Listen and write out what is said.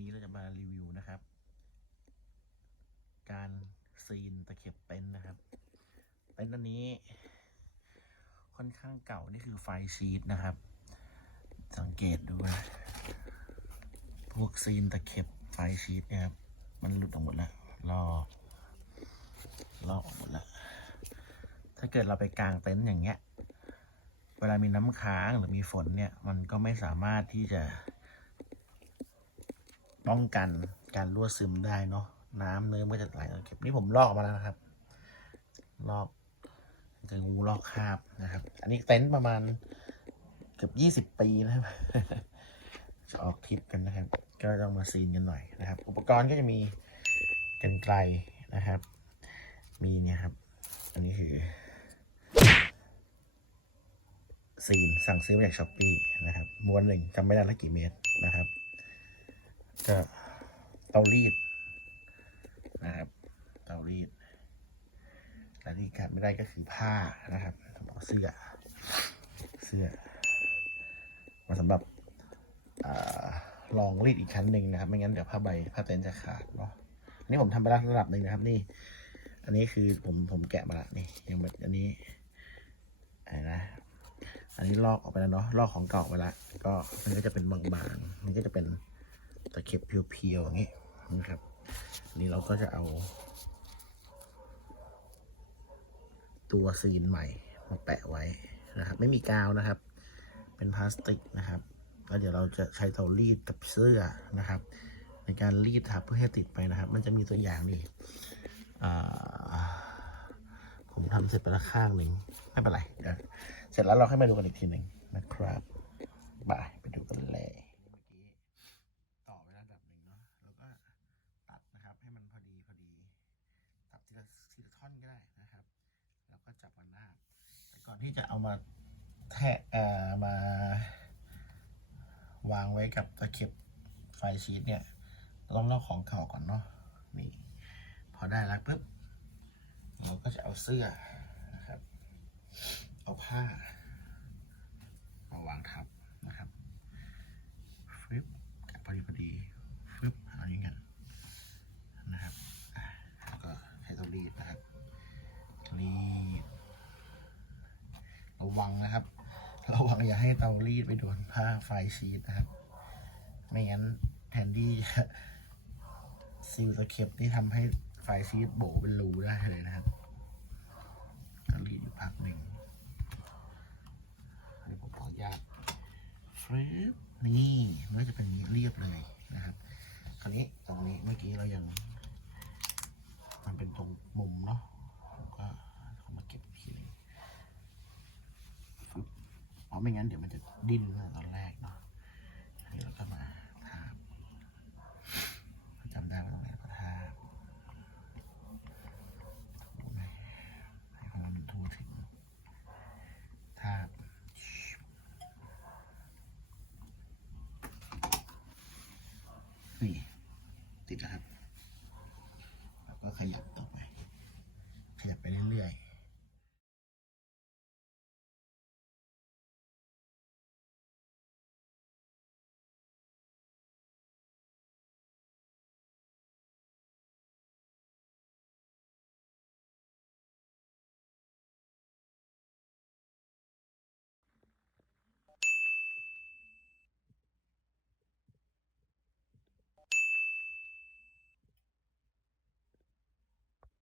นี้เราจะมารีวิวนะครับ การซีนตะเข็บเต็นนะครับเต็นท์อันนี้ ค่อนข้างเก่านี่คือไฟชีตนะครับ สังเกตดูนะพวกซีนตะเข็บไฟชีตเนี่ยครับมันหลุดออกหมดแล้วลอกลอกออกหมดแล้วถ้าเกิดเราไปกางเต็นท์อย่างเงี้ย เวลามีน้ำค้างหรือมีฝนเนี่ย มันก็ไม่สามารถที่จะ ป้องกันการรั่วซึมได้เนาะน้ำเนื้อมันก็จะไหลออกเก็บนี่ผมลอกมาแล้วนะครับ ลอกจะงูลอกคาบนะครับ อันนี้เต็นท์ประมาณเกือบยี่สิบปีนะครับ จะออกทริปกันนะครับ ก็ต้องมาซีนกันหน่อยนะครับ อุปกรณ์ก็จะมีกันไกลนะครับ มีเนี่ยครับ อันนี้คือซีนสั่งซื้อมาจากช้อปปี้นะครับม้วนหนึ่งจำไม่ได้ละกี่เมตรนะครับ ก็เตารีดนะครับเตารีดและที่ขาดไม่ได้ก็คือผ้านะครับเสื้อ เสื้อมาสำหรับอลองรีดอีกชั้นหนึ่งนะครับ ไม่งั้นเดี๋ยวผ้าใบผ้าเต็นท์จะขาดเนาะอันนี้ผมทำไปแล้วระดับหนึ่งนะครับ นี่ อันนี้คือผมผมแกะมาละนี่ยังแบบอันนี้อะไรนะอันนี้ลอกออกไปแล้วเนาะลอกของเก่าไปแล้วก็มันก็จะเป็นบางๆมันก็จะเป็น ตะเข็บเพียวๆอย่างนี้นะครับนนี้เราก็จะเอา ตัวซีนใหม่มาแปะไว้นะครับ ไม่มีกาวนะครับ เป็นพลาสติกนะครับแล้วเดี๋ยวเราจะใช้เตารีดกับเสื้อนะครับ ในการรีดทับเพื่อให้ติดไปนะครับ มันจะมีตัวอย่างนี่ผมทำเสร็จไปแล้วข้างหนึ่งไม่เป็นไรเดี๋ยวเสร็จแล้วเราค่อยมาดูกันอีกทีหนึ่งนะครับบายไปดูกันเลยเมื่อกี้ต่อไประดับหนึ่งเนาะแล้วก็ตัดนะครับ ให้มันพอดีพอดี ตัดทีละทีละท่ อนก็ได้นะครับ แล้วก็จับมันหน้าแต่ก่อนที่จะเอามาแทะเอ่อมาวางไว้กับตะเข็บไฟชีตเนี่ยต้องลอกของเก่าก่อนเนาะนี่พอได้แล้วปุ๊บเราก็จะเอาเสื้อนะครับ เอาผ้ามาวางทับฟึบกะพอดีพอดีฟึบเอาอย่างเงี้ยนะครับอะแล้วก็ใช้เตารีดนะครับรีดระ วังนะครับ ระวังอย่าให้เตารีดไปโดนผ้าไฟชีตนะครับ ไม่งั้นแทนที่จะซีลตะเข็บที่ทำให้ไฟชีตโบเป็นรูได้เลยนะครับเตารีดอยู่พักหนึ่งอันนี้ผมขออนุญาตฟรึบนี่มันก็จะเป็นนี้เรียบเลยนะครับ คราวนี้ตรงนี้เมื่อกี้เรายัง มันเป็นตรงมุมเนาะผมก็เอามาเก็บอีกทีหนึง เพ ราะไม่งั้นเดี๋ยวมันจะดิ้นตั้งแต่ตอนแรกเนาะ